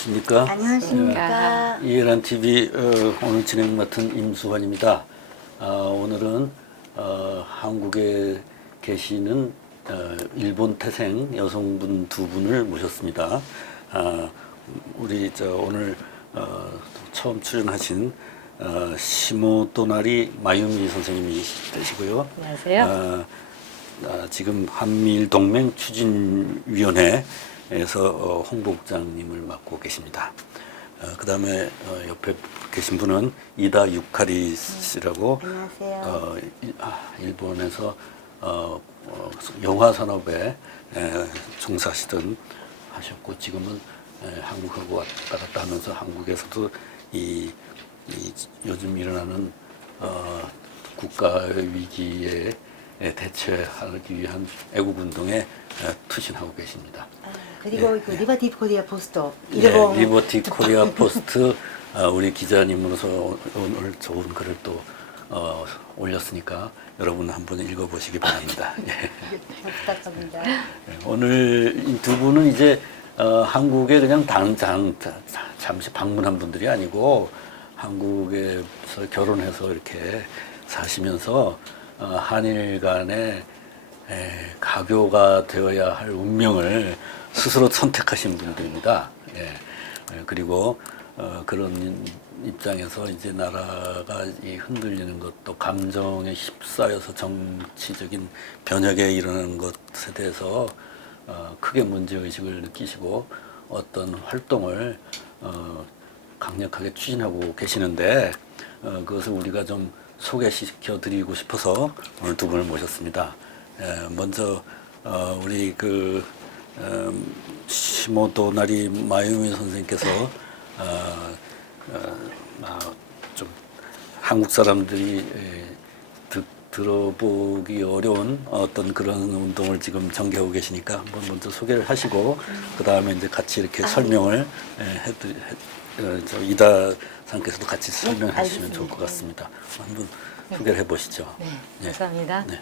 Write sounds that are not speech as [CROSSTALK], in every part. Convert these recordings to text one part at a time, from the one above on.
안녕하십니까? 안녕하십니까. 이해란 TV 어, 오늘 진행 맡은 임수환입니다. 아, 오늘은 어, 한국에 계시는 어, 일본 태생 여성분 두 분을 모셨습니다. 아, 우리 저 오늘 어, 처음 출연하신 어, 시모토나리 마유미 선생님이 되시고요. 안녕하세요. 아, 아, 지금 한미일 동맹 추진위원회 에서 어, 홍보국장님을 맡고 계십니다. 그 다음에 어, 옆에 계신 분은 이다 유카리 씨라고. 어, 일- 아, 일본에서 어, 어, 영화 산업에 에, 종사하시던 하셨고 지금은 에, 한국하고 왔다 갔다 하면서 한국에서도 이, 이 요즘 일어나는 어, 국가 위기에 에, 대처하기 위한 애국 운동에 에, 투신하고 계십니다. 아, 그리고 그 리버티 코리아 포스터 예, 일본 리버티 코리아 [LAUGHS] 포스트 아, 우리 기자님으로서 오늘 좋은 글을 또 어, 올렸으니까 여러분 한번 읽어보시기 바랍니다. [LAUGHS] 예. 부탁드립니다. 오늘 이 두 분은 이제 어, 한국에 그냥 당장 잠시 방문한 분들이 아니고 한국에서 결혼해서 이렇게 사시면서 어, 한일 간의 에, 가교가 되어야 할 운명을 스스로 선택하신 분들입니다. 예. 예, 그리고 어, 그런 입장에서 이제 나라가 이 흔들리는 것도 감정에 휩싸여서 정치적인 변혁에 이르는 것에 대해서 어, 크게 문제 의식을 느끼시고 어떤 활동을 어, 강력하게 추진하고 계시는데 어, 그것을 우리가 좀 소개시켜 드리고 싶어서 오늘 두 분을 모셨습니다. 에, 먼저 어, 우리 그 음, 시모도 나리 마유미 선생님께서 어, 어, 아, 좀 한국 사람들이 에, 듣, 들어보기 어려운 어떤 그런 운동을 지금 전개하고 계시니까 한번 먼저 소개를 하시고 그 다음에 이제 같이 이렇게 설명을 에, 해드, 해, 어, 저 이다 상께서도 같이 설명해 주시면 좋을 것 같습니다. 한번 소개를 해보시죠. 네, 예. 감사합니다. 네.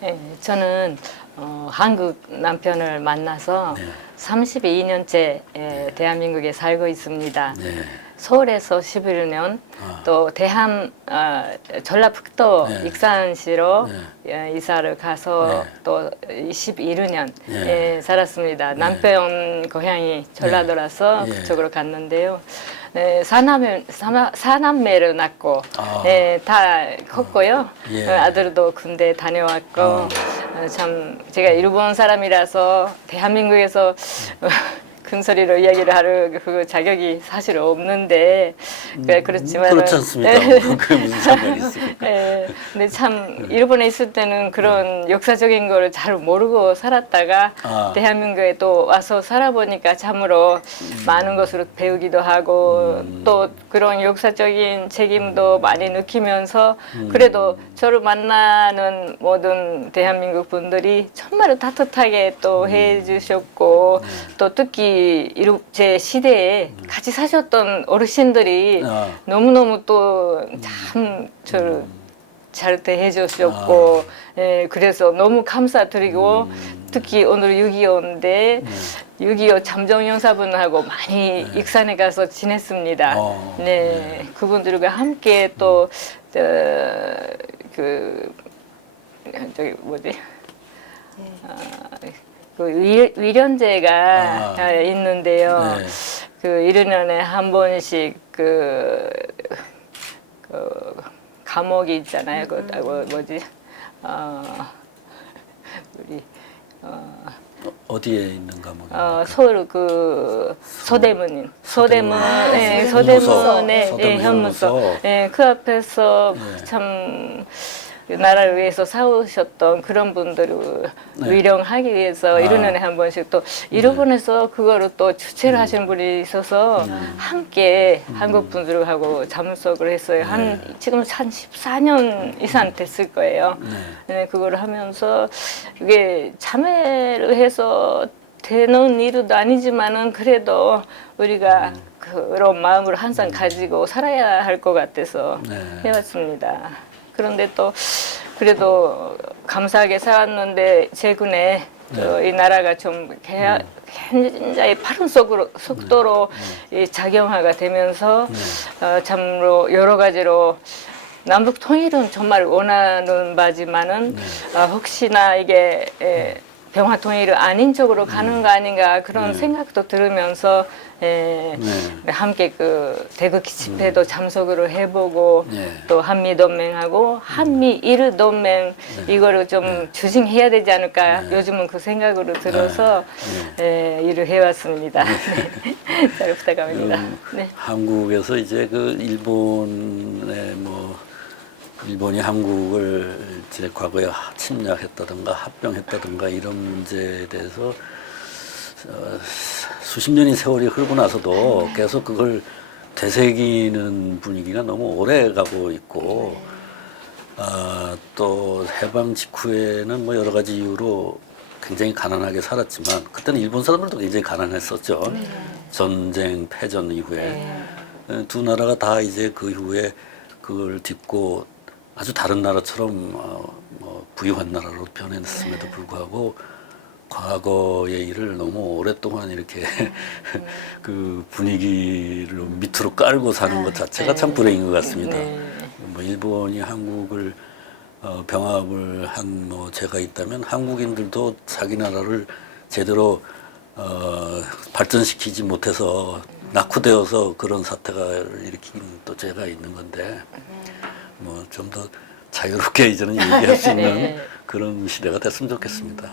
네, 저는 어, 한국 남편을 만나서 네. 32년째 대한민국에 살고 있습니다. 네. 서울에서 11년, 아. 또 대한 어, 전라북도 네. 익산시로 네. 예, 이사를 가서 네. 또 21년 네. 예, 살았습니다. 남편 고향이 전라도라서 네. 그쪽으로 갔는데요. 네, 사남매, 사남매를 낳고 아. 네, 다 컸고요. 예. 어, 아들도 군대 다녀왔고 아. 어, 참 제가 일본 사람이라서 대한민국에서 [LAUGHS] 큰 소리로 이야기를 할그 자격이 사실 없는데 그 그렇지만 그렇지 않습니다. 그게 무슨 상관이 있습니까? [LAUGHS] 예, 근데 참 일본에 있을 때는 그런 역사적인 거를 잘 모르고 살았다가 아. 대한민국에 또 와서 살아보니까 참으로 많은 것을 배우기도 하고 음. 또 그런 역사적인 책임도 많이 느끼면서 그래도 저를 만나는 모든 대한민국 분들이 정말 따뜻하게 또 해주셨고 또 특히 이루- 제 시대에 같이 사셨던 어르신들이 아. 너무너무 또 참 저를 잘 대해 주셨고 예, 그래서 너무 감사드리고 특히 오늘 6.25인데 6.25 잠정용사분하고 많이 익산에 가서 지냈습니다. 어, 네, 그분들과 함께 또, 저, 그, 저기 뭐지? 아, 그 위, 위련제가 아. 아, 있는데요. 네. 그 1년에 한 번씩 그, 그 감옥이 있잖아요. 그 뭐, 뭐지? 어, 우리 어, 어디에 있는 감옥입니까? 어, 서울 그 서대문 서대문. 예, 아, 서대문에 현무소. 예, 현무소. 예, 그 앞에서 네. 참 나라를 위해서 싸우셨던 그런 분들을 네. 위령하기 위해서 아. 일 1년에 한 번씩 또 일본에서 그거를 또 주최를 하시는 분이 있어서 함께 한국 분들하고 잠석을 했어요. 한 네. 지금 한 14년 이상 됐을 거예요. 네. 네, 그걸 하면서 이게 참여를 해서 되는 일도 아니지만은 그래도 우리가 그런 마음을 항상 가지고 살아야 할 것 같아서 네. 해왔습니다. 그런데 또 그래도 감사하게 살았는데 최근에 또 이 나라가 좀 개- 굉장히 빠른 속으로, 속도로 이 작용화가 되면서 어, 참으로 여러 가지로 남북 통일은 정말 원하는 바지만은 어, 혹시나 이게 에, 병화 통일이 아닌 쪽으로 가는 거 아닌가 그런 생각도 들으면서 에, 네. 함께 그 대극 집회도 참석으로 해보고 네. 또 한미 동맹하고 한미 일 동맹 이거를 좀 추진해야 되지 않을까 요즘은 그 생각으로 들어서 에, 일을 해왔습니다. 네. [LAUGHS] 잘 부탁합니다. 음, 네. 한국에서 이제 그 일본의 뭐 일본이 한국을 이제 과거에 침략했다든가 합병했다든가 이런 문제에 대해서 어, 수십 년의 세월이 흐르고 나서도 계속 그걸 되새기는 분위기가 너무 오래 가고 있고 아, 또 해방 직후에는 뭐 여러 가지 이유로 굉장히 가난하게 살았지만 그때는 일본 사람들도 굉장히 가난했었죠. 전쟁 패전 이후에 네. 에, 두 나라가 다 이제 그 이후에 그걸 딛고 아주 다른 나라처럼 어, 뭐 부유한 나라로 변했음에도 불구하고 과거의 일을 너무 오랫동안 이렇게 [LAUGHS] 그 분위기를 밑으로 깔고 사는 것 자체가 참 불행인 것 같습니다. 네. 뭐 일본이 한국을 어, 병합을 한 뭐 제가 있다면 한국인들도 자기 나라를 제대로 어, 발전시키지 못해서 낙후되어서 그런 사태가 일으킨 또 제가 있는 건데 뭐 좀 더 자유롭게 [LAUGHS] 이제는 얘기할 수 있는 [LAUGHS] 네. 그런 시대가 됐으면 좋겠습니다.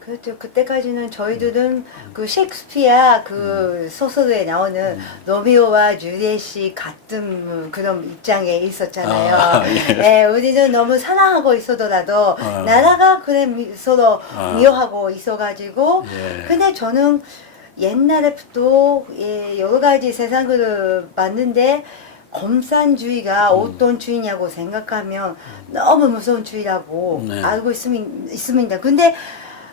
그렇죠. 그때까지는 저희들은 그 셰익스피어 그 소설에 나오는 로미오와 줄리엣이 같은 그런 입장에 있었잖아요. 아, 예. 예, 우리는 너무 사랑하고 있어더라도 아. 나라가 그래 미- 서로 아. 미워하고 있어가지고 예. 근데 저는 옛날에부터 예, 여러 가지 세상을 봤는데 검산주의가 음. 어떤 주의냐고 생각하면 너무 무서운 주의라고 네. 알고 있으면, 있습니다. 근데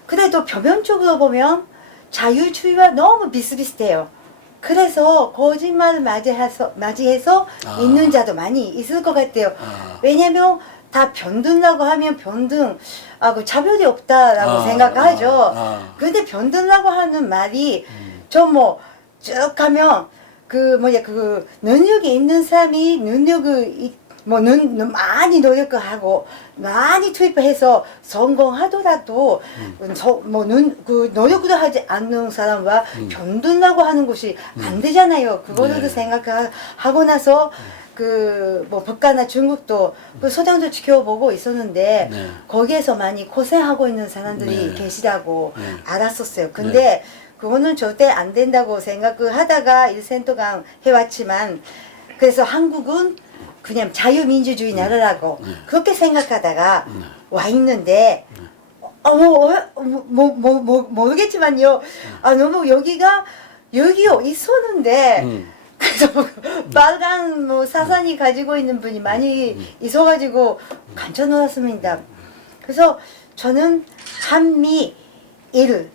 그래도 표면적으로 보면 자유주의와 너무 비슷비슷해요. 그래서 거짓말을 맞이해서, 맞이해서 아. 있는 자도 많이 있을 것 같아요. 아. 왜냐면 다 변든다고 하면 변등, 아, 그 차별이 없다라고 아, 생각하죠. 아, 아. 근데 변든다고 하는 말이 좀뭐쭉 하면 그 뭐야 그 능력이 있는 사람이 능력을 이- 뭐 눈, 눈 많이 노력하고 많이 투입해서 성공하더라도 뭐눈그 노력도 하지 않는 사람과 변둔다고 하는 것이 안 되잖아요. 그거를 네. 생각하고 나서 그뭐 북한이나 중국도 그 소장도 지켜보고 있었는데 네. 거기에서 많이 고생하고 있는 사람들이 네. 계시다고 네. 알았었어요. 근데 그거는 절대 안 된다고 생각을 하다가 일생 동안 해왔지만 그래서 한국은 그냥 자유민주주의 나라라고 네. 그렇게 생각하다가 와 있는데 어머 어, 뭐, 뭐, 뭐, 모르겠지만요. 아 너무 여기가 여기요 있었는데 음. 그래서 빨간 뭐 사산이 가지고 있는 분이 많이 있어가지고 깜짝 놀랐습니다. 그래서 저는 한미 일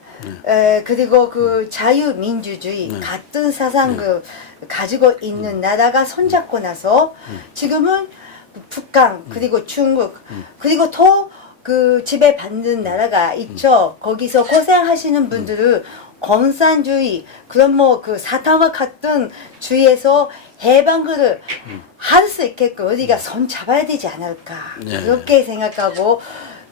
에, 그리고 그 자유민주주의 네. 같은 사상을 가지고 있는 나라가 손잡고 나서 지금은 북한 그리고 중국 그리고 또그 지배받는 나라가 있죠. 거기서 고생하시는 분들을 공산주의 그런 뭐 그 사탕과 같은 주의에서 해방을 할 수 있게끔 우리가 손 잡아야 되지 않을까. 네. 그렇게 생각하고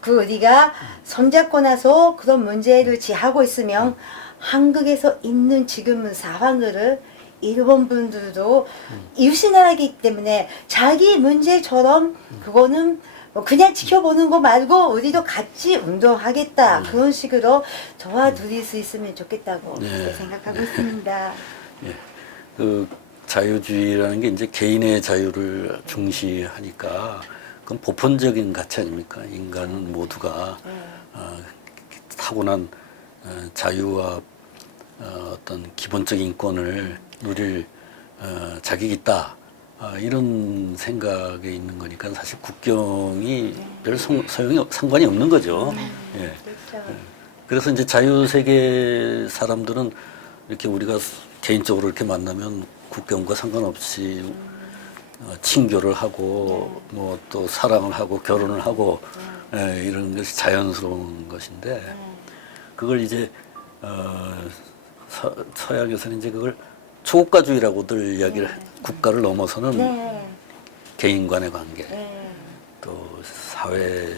그 우리가 손잡고 나서 그런 문제를 지하고 있으면 한국에서 있는 지금은 상황을 일본 분들도 이웃이 나라이기 때문에 자기 문제처럼 그거는 뭐 그냥 지켜보는 거 말고 우리도 같이 운동하겠다 그런 식으로 도와드릴 수 있으면 좋겠다고 네. 생각하고 있습니다. 예. 그 자유주의라는 게 이제 개인의 자유를 중시하니까 그건 보편적인 가치 아닙니까? 인간은 모두가 어, 타고난 어, 자유와 어, 어떤 기본적인 인권을 누릴 어, 자격이 있다. 아, 이런 생각에 있는 거니까 사실 국경이 별 성- 소용이 없- 상관이 없는 거죠. 예. 그렇죠. 그래서 이제 자유 세계 사람들은 이렇게 우리가 개인적으로 이렇게 만나면 국경과 상관없이 어, 친교를 하고 뭐 또 사랑을 하고 결혼을 하고 예, 이런 것이 자연스러운 것인데 그걸 이제 어, 서, 서양에서는 이제 그걸 초국가주의라고들 이야기를 해- 국가를 넘어서는 네. 개인 간의 관계, 네. 또 사회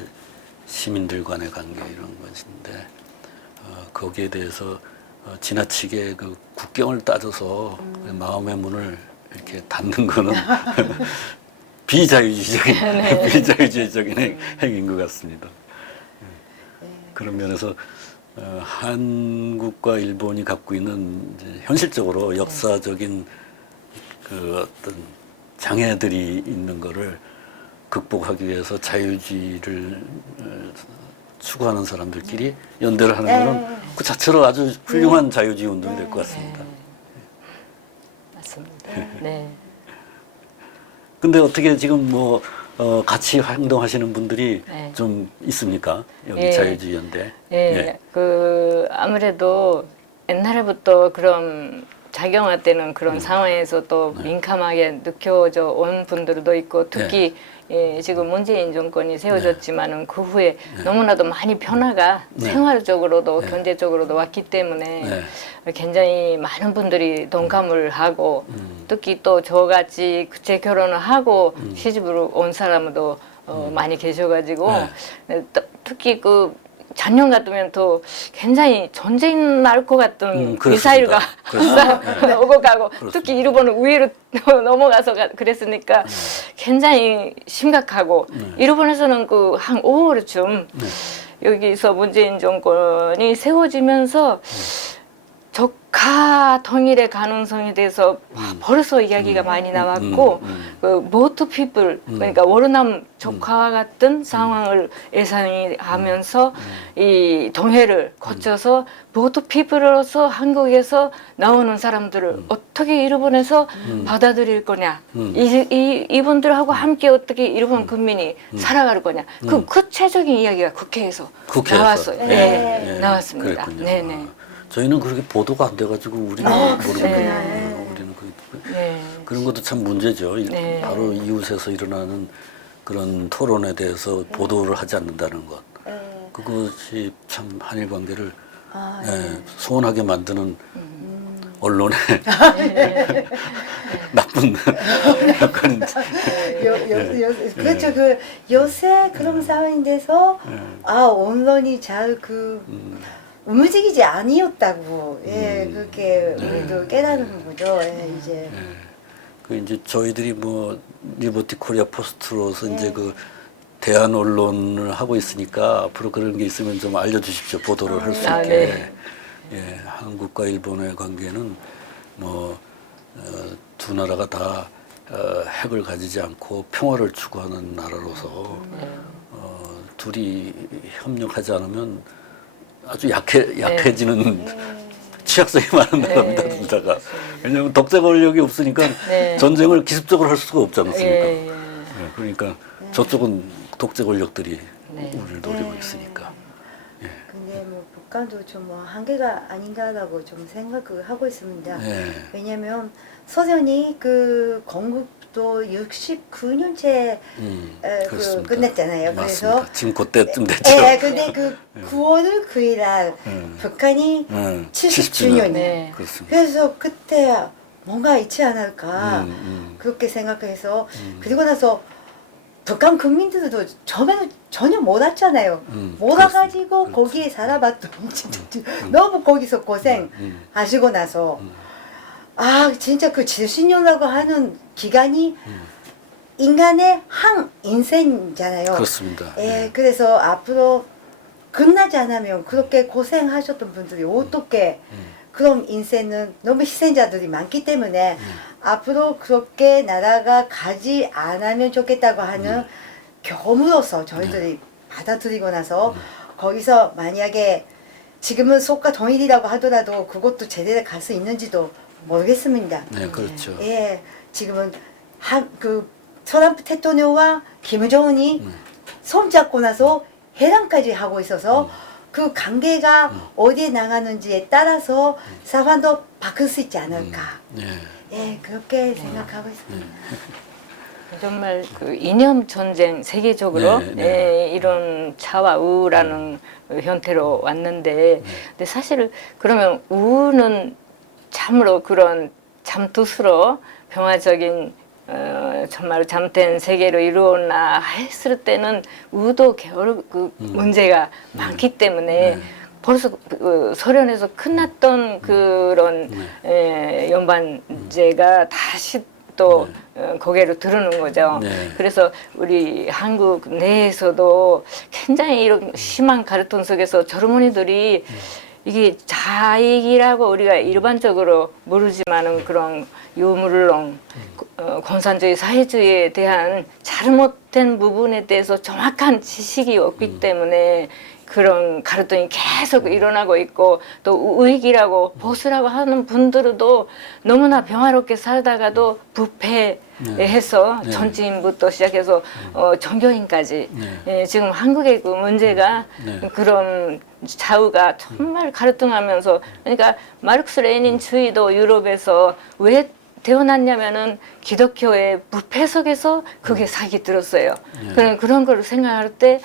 시민들 간의 관계 이런 것인데 어, 거기에 대해서 어, 지나치게 그 국경을 따져서 그 마음의 문을 이렇게 닫는 거는 [LAUGHS] 비자유주의적인 [LAUGHS] [LAUGHS] 비자유주의적인 행- 행위인 것 같습니다. 그런 면에서 어, 한국과 일본이 갖고 있는 이제 현실적으로 역사적인 그 어떤 장애들이 있는 거를 극복하기 위해서 자유주의를 어, 추구하는 사람들끼리 연대를 하는 네. 거는 그 자체로 아주 훌륭한 자유주의 운동이 될 것 같습니다. 맞습니다. 네. 근데 어떻게 지금 뭐 어, 같이 행동하시는 분들이 네. 좀 있습니까? 여기 예. 자유주의 연대. 예, 그 아무래도 옛날부터 그런 작용화되는 그런 상황에서 또 민감하게 느껴져 온 분들도 있고 특히 예, 지금 문재인 정권이 세워졌지만은 그 후에 너무나도 많이 변화가 네. 생활적으로도 네. 경제적으로도 왔기 때문에 네. 굉장히 많은 분들이 동감을 하고 음. 특히 또 저같이 그제 결혼을 하고 시집으로 온 사람도 어, 많이 계셔가지고 네. 네, 또 특히 그 작년 같으면 또 굉장히 전쟁 날 것 같은 음, 그렇습니다. 네. [LAUGHS] 오고 가고 그렇습니다. 특히 일본은 위로 [LAUGHS] 넘어가서 가- 그랬으니까 굉장히 심각하고 일본에서는 그 한 5월쯤 네. 여기서 문재인 정권이 세워지면서 적가 통일의 가능성에 대해서 벌써 이야기가 많이 나왔고 음, 음. 그 모트 피플 그러니까 워르남 적화와 같은 상황을 예상이 하면서 이 동해를 거쳐서 모트 피플로서 한국에서 나오는 사람들을 어떻게 일본에서 받아들일 거냐. 음. 이, 이, 이분들하고 함께 어떻게 일본 국민이 살아갈 거냐. 그 구체적인 이야기가 국회에서, 국회에서. 나왔어요. 네. 네, 예, 나왔습니다. 그랬군요. 네네. 아, 저희는 그렇게 보도가 안 돼가지고 우리는 아, 모르는. 거예요. 네. 우리는 그, 네. 그런 것도 참 문제죠. 이- 네. 바로 이웃에서 일어나는 그런 토론에 대해서 보도를 하지 않는다는 것. 네. 그것이 참 한일 관계를 아, 예, 네. 소원하게 만드는 음. 언론의 [LAUGHS] 나쁜 역할인데. 요, 요, 요, 그렇죠. 그 요새 그런 상황인데서 아 언론이 잘그 음, 움직이지 아니었다고 예 음. 그렇게 네. 우리도 깨달은 거죠. 예, 이제 예. 그 이제 저희들이 뭐 리버티 코리아 포스트로서 이제 네. 그 대한 언론을 하고 있으니까 앞으로 그런 게 있으면 좀 알려주십시오 보도를 할수 아, 있게 네. 예, 한국과 일본의 관계는 뭐 두 나라가 다 어, 핵을 가지지 않고 평화를 추구하는 나라로서 어, 둘이 협력하지 않으면 아주 약해 약해지는 취약성이 많은 나라입니다 네. 둘 다가 왜냐하면 독재 권력이 없으니까 네. 전쟁을 기습적으로 할 수가 없지 않습니까? 예, 예. 예, 그러니까 저쪽은 독재 권력들이 네. 우리를 노리고 네. 있으니까. 예. 근데 뭐 북한도 좀 뭐 한계가 아닌가라고 좀 생각을 하고 있습니다. 예. 왜냐면 서전이 그 건국도 69년째 음, 그 그렇습니다. 끝냈잖아요. 맞습니다. 그래서 지금 그때쯤 됐죠. 예, 근데 그 9월 9일 날 음. 북한이 예, 70주년. 네. 그렇습니다. 그래서 그때 뭔가 있지 않을까 음, 음. 그렇게 생각해서 그리고 나서 북한 국민들도 처음에는 전혀 몰랐잖아요. 음, 몰라가지고 그렇습니다. 거기에 살아봤더니 [LAUGHS] 진짜 너무 거기서 고생 음. 하시고 나서 음. 아 진짜 그 70년이라고 하는 기간이 음. 인간의 한 인생이잖아요. 그렇습니다. 예, 그래서 앞으로 끝나지 않으면 그렇게 고생하셨던 분들이 어떻게 음. 그런 인생은 너무 희생자들이 많기 때문에 음. 앞으로 그렇게 나라가 가지 않으면 좋겠다고 하는 음. 경험으로서 저희들이 받아들이고 나서 음. 거기서 만약에 지금은 속과 동일이라고 하더라도 그것도 제대로 갈 수 있는지도 모르겠습니다. 네, 그렇죠. 예, 지금은 한그 트럼프 대통령과 김정은이 음. 손잡고 나서 회담까지 하고 있어서 그 관계가 음. 어디에 나가는지에 따라서 사관도 바꿀 수 있지 않을까. 예. 예, 그렇게 생각하고 있습니다. [LAUGHS] 정말 그 이념 전쟁 세계적으로 네, 네. 예, 이런 차와 우라는 형태로 왔는데 근데 사실 그러면 우는 참으로 그런 잠투스로 평화적인 어, 정말 잠든 세계로 이루었나 했을 때는 우도 겨울 그 문제가 많기 때문에 네. 벌써 그, 어, 소련에서 끝났던 그런 에, 연반제가 다시 또 어, 고개로 들어오는 거죠. 네. 그래서 우리 한국 내에서도 굉장히 이런 심한 가르침 속에서 젊은이들이 이게 자익이라고 우리가 일반적으로 모르지만은 그런 유물론 어, 공산주의 사회주의에 대한 잘못된 부분에 대해서 정확한 지식이 없기 때문에 그런 가르침이 계속 일어나고 있고 또 우익이라고 보수라고 하는 분들도 너무나 평화롭게 살다가도 부패해서 네. 정치인부터 시작해서 어, 종교인까지. 네. 예, 지금 한국의 그 문제가 네. 그런 좌우가 정말 가르뚱하면서 그러니까 마르크스 레닌 주의도 유럽에서 왜 태어났냐면은 기독교의 부패 속에서 그게 사기 들었어요. 그런 그런 걸 생각할 때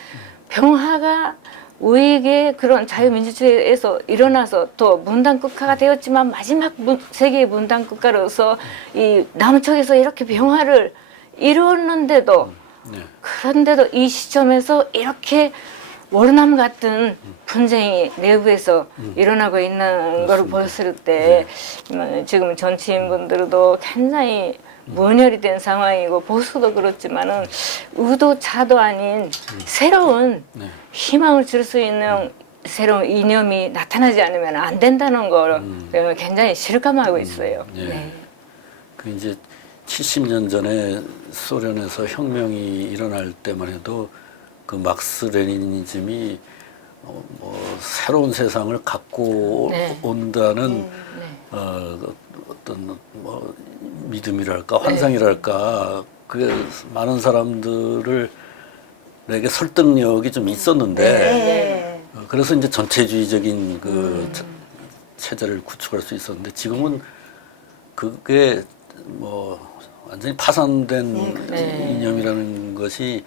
평화가 우익의 그런 자유민주주의에서 일어나서 또 문단 국가가 되었지만 마지막 문- 세계의 문단 국가로서 이 남쪽에서 이렇게 평화를 이루었는데도 네. 그런데도 이 시점에서 이렇게 월남 같은 분쟁이 내부에서 일어나고 있는 걸 봤을 때 음, 지금 정치인분들도 굉장히 문열이 된 상황이고 보수도 그렇지만은 의도 차도 아닌 새로운 네. 희망을 줄 수 있는 새로운 이념이 나타나지 않으면 안 된다는 걸 음. 어, 굉장히 실감하고 있어요. 예. 네. 그 이제 70년 전에 소련에서 혁명이 일어날 때만 해도 그 막스 레니니즘이 어, 뭐 새로운 세상을 갖고 네. 온다는 네. 어, 어떤 뭐 믿음이랄까 환상이랄까 그 많은 사람들을 내게 설득력이 좀 있었는데 네. 어, 그래서 이제 전체주의적인 그 체- 체제를 구축할 수 있었는데 지금은 그게 뭐 완전히 파산된 네. 이념이라는 것이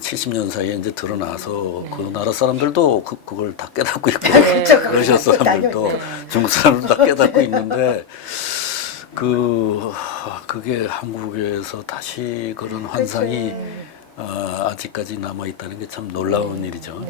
70년 사이에 이제 드러나서 그 나라 사람들도 그, 그걸 다 깨닫고 있고 그렇죠. [LAUGHS] 러시아 사람들도 네. 중국 사람들도 다 깨닫고 있는데 그 그게 한국에서 다시 그런 환상이 어, 아직까지 남아 있다는 게 참 놀라운 일이죠.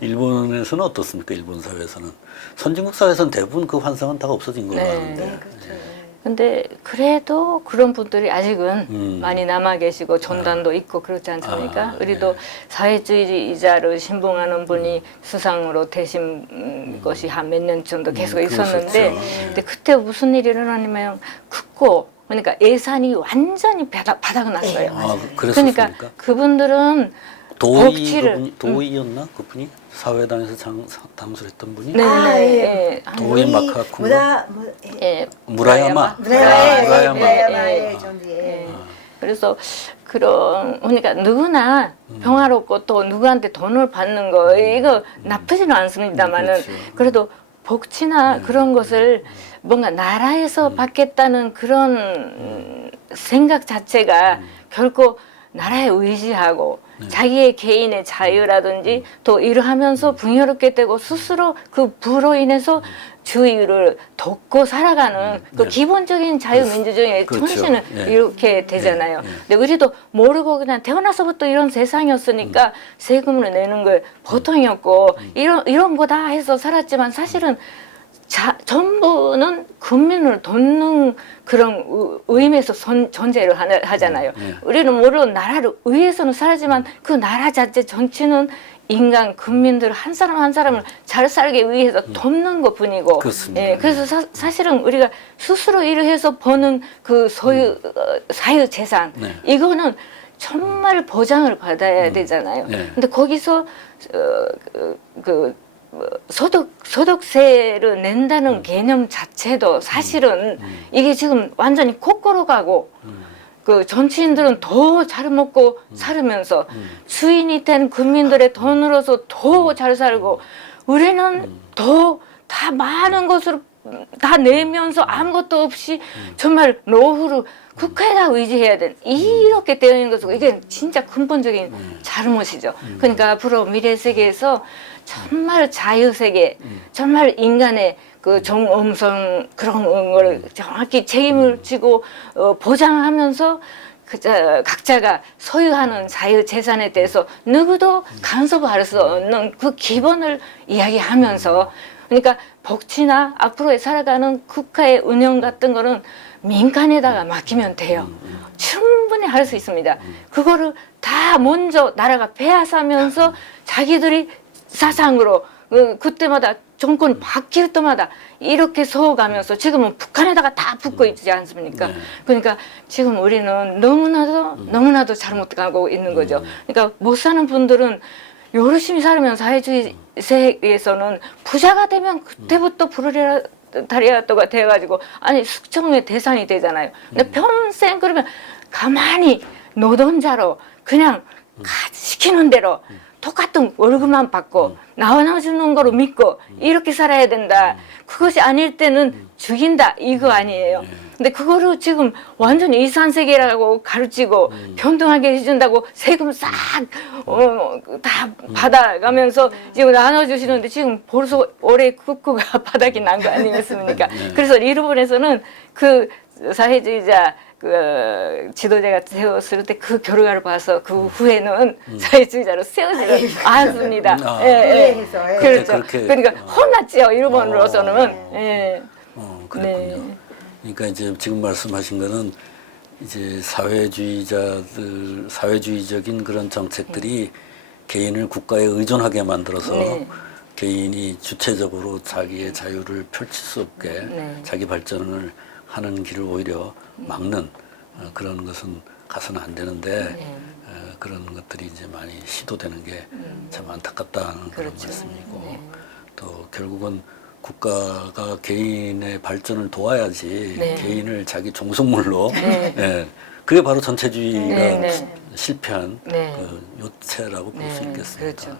일본에서는 어떻습니까? 일본 사회에서는 선진국 사회에서는 대부분 그 환상은 다 없어진 걸로 네. 아는데. 네, 그렇죠. 근데 그래도 그런 분들이 아직은 음. 많이 남아 계시고 전단도 있고 그렇지 않습니까? 아, 우리도 사회주의자를 신봉하는 분이 수상으로 되신 음, 것이 한 몇년 정도 계속 음, 있었는데 그랬었죠. 근데 그때 무슨 일이 일어나냐면 국고 그러니까 예산이 완전히 바닥, 바닥 났어요. 아, 그랬었습니까? 그러니까 그분들은 도의 법치를- 그분이 도의였나 그분이 사회당에서 장, 당수했던 분이 네, 아, 네, 예. 예. 도의 우리 마카쿠마? 무라 무- 예. 예, 무라야마. 무라야마, 아, 무라야마. 무라야마, 예, 예, 좀, 예. 그래서 그런 그러니까 누구나 평화롭고 또 누구한테 돈을 받는 거 이거 나쁘지는 않습니다만은 음, 그렇죠. 그래도 복지나 그런 것을 뭔가 나라에서 음. 받겠다는 그런 음, 생각 자체가 결코 나라에 의지하고 네. 자기의 개인의 자유라든지 음. 또 일을 하면서 풍요롭게 되고 스스로 그 부로 인해서 주의를 돕고 살아가는 그 네. 기본적인 자유민주주의의 그렇죠. 정신은 네. 이렇게 되잖아요. 네. 근데 우리도 모르고 그냥 태어나서부터 이런 세상이었으니까 세금을 내는 게 보통이었고 이런 이런 거다 해서 살았지만 사실은 자, 전부는 국민을 돕는 그런 의- 의미에서 선- 존재를 하잖아요. 네. 우리는 물론 나라를 위해서는 살지만 그 나라 자체 정치는 인간 국민들 한 사람 한 사람을 잘 살기 위해서 돕는 것 뿐이고 그렇습니다. 예, 그래서 사, 사실은 우리가 스스로 일을 해서 버는 그 소유 어, 사유 재산 네. 이거는 정말 보장을 받아야 되잖아요. 네. 근데 거기서 어, 그, 그 뭐, 소득 소득세를 낸다는 개념 자체도 사실은 이게 지금 완전히 코꼬로 가고 그 정치인들은 더 잘 먹고 살으면서 수인이 된 국민들의 돈으로서 더 잘 살고 우리는 더 다 많은 것으로 다 내면서 아무것도 없이 정말 노후를 국회에다 의지해야 되는 이렇게 되어 있는 것은 이게 진짜 근본적인 잘못이죠. 그러니까 앞으로 미래 세계에서 정말 자유 세계, 정말 인간의 그 정엄성 그런 걸 정확히 책임을 지고 어, 보장하면서 그 자 각자가 소유하는 자유 재산에 대해서 누구도 간섭할 수 없는 그 기본을 이야기하면서 그러니까 복지나 앞으로 살아가는 국가의 운영 같은 거는 민간에다가 맡기면 돼요. 충분히 할 수 있습니다. 그거를 다 먼저 나라가 빼앗으면서 자기들이 사상으로 어, 그때마다 정권 바뀔 때마다 이렇게 서가면서 지금은 북한에다가 다 붙고 있지 않습니까? 네. 그러니까 지금 우리는 너무나도 너무나도 잘못 가고 있는 거죠. 그러니까 못 사는 분들은 열심히 살면 사회주의 세계에서는 부자가 되면 그때부터 부르리라 다리아또가 돼가지고 아니 숙청의 대상이 되잖아요. 근데 평생 그러면 가만히 노동자로 그냥 가- 시키는 대로 똑같은 월급만 받고 나눠주는 거로 믿고 이렇게 살아야 된다. 그것이 아닐 때는 죽인다. 이거 아니에요. 근데 그거를 지금 완전히 이산세계라고 가르치고 평등하게 해준다고 세금 싹 어, 다 받아가면서 지금 나눠주시는데 지금 벌써 올해 국고가 [LAUGHS] 바닥이 난 거 아니겠습니까? 그래서 일본에서는 그 사회주의자 그 지도자가 세웠을 때 그 결과를 봐서 그 후에는 사회주의자로 세우지를 않습니다. 아. 예, 예. 이해해서, 예. 그렇죠. 그렇게, 그러니까 어. 혼났지요 일본으로서는. 예. 어, 그랬군요. 네. 그러니까 이제 지금 말씀하신 거는 이제 사회주의자들 사회주의적인 그런 정책들이 개인을 국가에 의존하게 만들어서 네. 개인이 주체적으로 자기의 자유를 펼칠 수 없게 네. 자기 발전을 하는 길을 오히려 막는 어, 그런 것은 가서는 안 되는데 네. 어, 그런 것들이 이제 많이 시도되는 게 참 안타깝다는 그런 음. 그렇죠. 말씀이고 네. 또 결국은 국가가 개인의 발전을 도와야지 네. 개인을 자기 종속물로 네. [LAUGHS] 예, 그게 바로 전체주의가 네, 네. 실패한 네. 그 요체라고 볼 수 네, 있겠습니다. 그렇죠.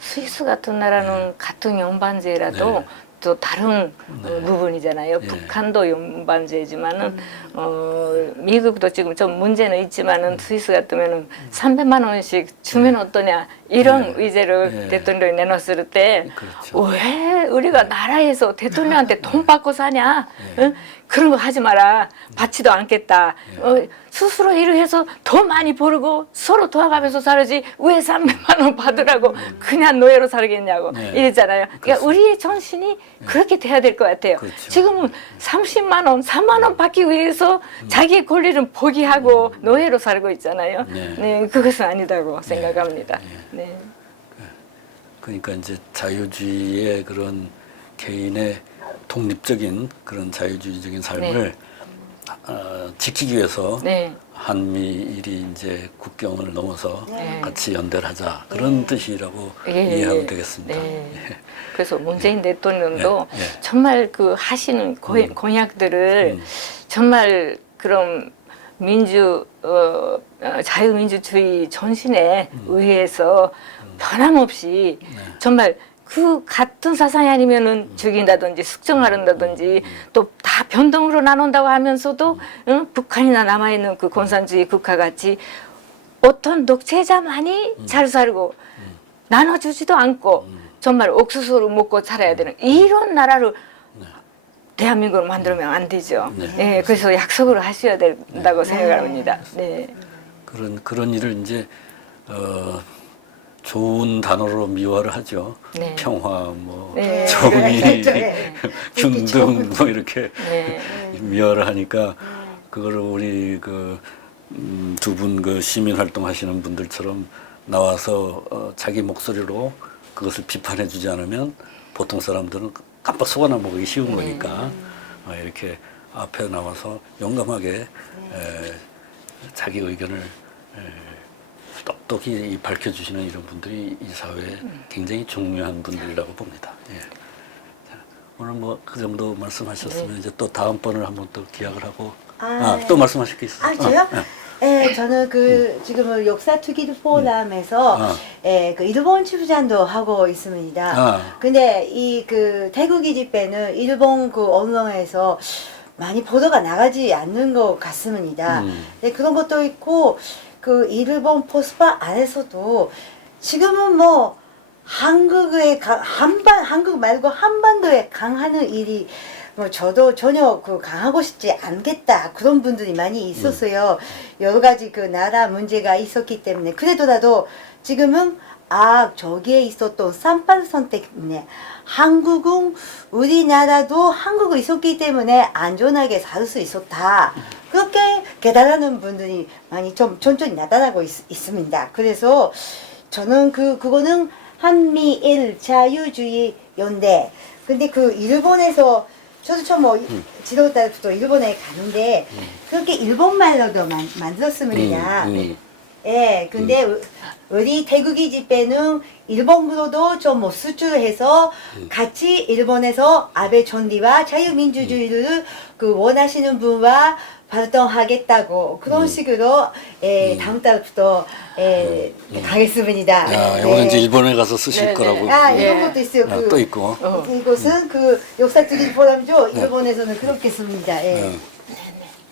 스위스 같은 나라는 같은 연반제라도 네. 또 다른 어, 부분이잖아요. 네. 북한도 연반제지만은 어, 미국도 지금 좀 문제는 있지만은 스위스 같으면은 300만 원씩 주면 어떠냐 이런 네. 의제를 네. 대통령이 내놨을 때 그렇죠. 왜 우리가 나라에서 대통령한테 돈 받고 사냐? 네. 응? 그런 거 하지 마라. 받지도 않겠다. 네. 어, 스스로 일을 해서 더 많이 벌고 서로 도와가면서 살지 왜 300만 원 받으라고 그냥 노예로 살겠냐고 네. 이랬잖아요. 그러니까 그렇습니다. 우리의 정신이 그렇게 돼야 될 것 같아요. 그렇죠. 지금은 30만 원, 3만 원 받기 위해서 자기의 권리를 포기하고 노예로 살고 있잖아요. 음. 네. 네, 그것은 아니다고 생각합니다. 네. 그러니까 이제 자유주의의 그런 개인의 독립적인 그런 자유주의적인 삶을 어, 지키기 위해서 네. 한미일이 이제 국경을 넘어서 네. 같이 연대하자 그런 뜻이라고 예, 이해하면 예. 되겠습니다. 네. 그래서 문재인 대통령도 예, 예. 정말 그 하시는 고- 음. 공약들을 음. 정말 그런 민주 어, 어, 자유민주주의 전신에 음. 의해서 변함없이 네. 정말 그 같은 사상이 아니면은 음. 죽인다든지 숙정하른다든지 또 다 변동으로 나눈다고 하면서도 응? 북한이나 남아있는 그 공산주의 국가 같이 어떤 독재자만이 잘 살고 나눠주지도 않고 정말 옥수수를 먹고 살아야 되는 이런 나라를 대한민국을 만들면 안 되죠. 네. 네, 그래서 약속을 하셔야 된다고 생각합니다. 네. 그런 그런 일을 이제 어, 좋은 단어로 미화를 하죠. 네. 평화, 뭐 네. 정의, [LAUGHS] 그렇죠. 네. [LAUGHS] 균등 뭐 이렇게 네. 미화를 하니까 그거를 우리 그두분그 시민 활동하시는 분들처럼 나와서 어, 자기 목소리로 그것을 비판해주지 않으면 보통 사람들은 깜빡 속아나 먹기 쉬운 거니까 어, 이렇게 앞에 나와서 용감하게 에, 자기 의견을 에, 똑똑히 밝혀주시는 이런 분들이 이 사회에 굉장히 중요한 분들이라고 봅니다. 예. 자, 오늘 뭐 그 정도 말씀하셨으면 이제 또 다음번을 한번 또 기약을 하고 아, 아, 또 말씀하실 게 있어요? 아, 저요? 어, 예. 예, 저는 그 지금 역사 투기 포럼에서 아. 예, 그 일본 출장도 하고 있습니다. 아. 근데 이 그 태국이 집회는 일본 그 언론에서 많이 보도가 나가지 않는 것 같습니다. 음. 네, 그런 것도 있고 그 일본 포스파 안에서도 지금은 뭐 한국의 강- 한반 한국 말고 한반도에 강하는 일이 뭐 저도 전혀 그 강하고 싶지 않겠다. 그런 분들이 많이 있었어요. 여러 가지 그 나라 문제가 있었기 때문에. 그래도라도 지금은 아 저기에 있었던 쌈판 선택 때문에 한국은 우리나라도 한국이 있었기 때문에 안전하게 살 수 있었다. 그렇게 깨달는 분들이 많이 좀 천천히 나타나고 있, 있습니다. 그래서 저는 그 그거는 한미일 자유주의 연대. 근데 그 일본에서 저도 처음 뭐 지도 때부터 일본에 가는데 그렇게 일본 말로도 만, 만들었습니다. 음, 음. 예, 근데 우- 우리 태국이 집회는 일본으로도 좀뭐 수출을 해서 같이 일본에서 아베 총리와 자유민주주의를 그 원하시는 분과 발동하겠다고 그런 식으로 예, 다음 달부터 예, 가겠습니다. 야, 네. 이거는 이제 일본에 가서 쓰실 네, 네. 거라고. 아, 예. 이런 것도 있어요. 아, 그, 또 있고. 어. 이곳은 그 역사 투기 포럼이죠. 일본에서는 그렇게 씁니다. 예.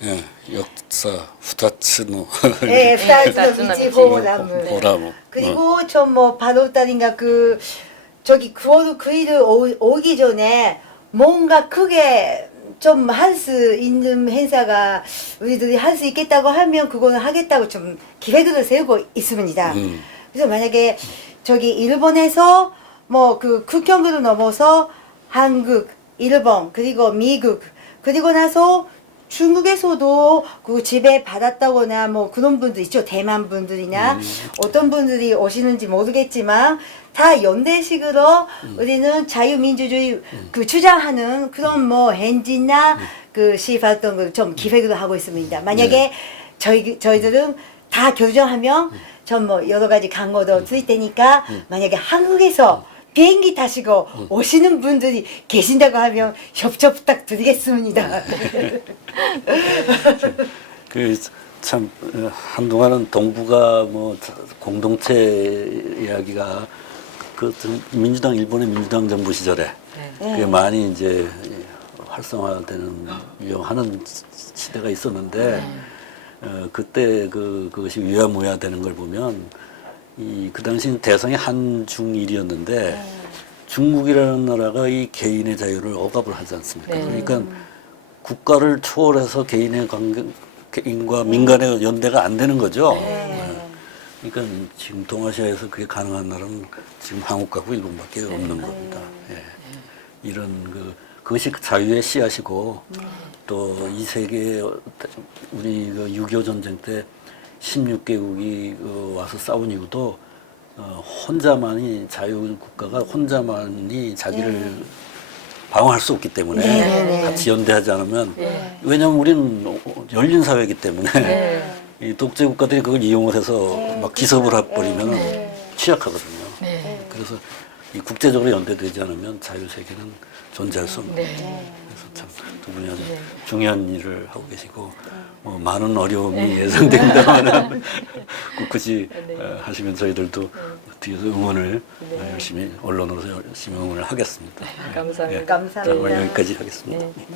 예. 예, 역사 후다츠노 예, [LAUGHS] 후다츠노 스타일스 미치. 미치 포럼. 보라모. 그리고 좀뭐 8월달인가 그 저기 9월 9일을 오, 오기 전에 뭔가 크게 좀 할 수 있는 행사가 우리들이 할 수 있겠다고 하면 그거는 하겠다고 좀 기획을 세우고 있습니다. 음. 그래서 만약에 저기 일본에서 뭐 그 국경으로 넘어서 한국, 일본 그리고 미국 그리고 나서 중국에서도 그 집에 받았다거나 뭐 그런 분들 있죠? 대만 분들이나. 어떤 분들이 오시는지 모르겠지만 다 연대식으로 우리는 자유민주주의 그 주장하는 그런 뭐 행진이나 그 시발던 걸좀 기획을 하고 있습니다. 만약에 저희 저희들은 다 결정하면 전 뭐 여러 가지 광고도 드릴 테니까 만약에 한국에서 비행기 타시고 오시는 분들이 계신다고 하면 협조 부탁드리겠습니다. [LAUGHS] 그참 한동안은 동북아 뭐 공동체 이야기가 그 민주당 일본의 민주당 정부 시절에 그게 많이 이제 활성화되는 유행하는 시대가 있었는데 어, 그때 그 그것이 위야무야 되는 걸 보면 이 그 당시는 대상이 한중일이었는데 중국이라는 나라가 이 개인의 자유를 억압을 하지 않습니까? 네. 그러니까 국가를 초월해서 개인의 관계, 개인과 민간의 연대가 안 되는 거죠. 네. 그러니까 지금 동아시아에서 그게 가능한 나라는 지금 한국하고 일본밖에 없는 겁니다. 예. 이런 그 그것이 그 자유의 씨앗이고 또이 세계 우리 그 6.25 전쟁 때 16개국이 그 와서 싸운 이유도 어, 혼자만이 자유 국가가 혼자만이 자기를 방어할 수 없기 때문에 네, 네, 네. 같이 연대하지 않으면 네. 왜냐하면 우리는 열린 사회이기 때문에 네. [LAUGHS] 이 독재 국가들이 그걸 이용을 해서 막 기습을 해버리면 네. 취약하거든요. 네. 그래서 이 국제적으로 연대되지 않으면 자유 세계는 존재할 수 없는 네. 그래서 참 두 분이 아주 중요한 일을 하고 계시고 뭐 많은 어려움이 예상된다면 [LAUGHS] 꿋꿋이 어, 하시면 저희들도 뒤에서 응원을 어, 열심히 언론으로서 열심히 응원을 하겠습니다. [LAUGHS] 감사합니다. 예. 감사합니다. 자, 오늘 여기까지 하겠습니다. 네. 네.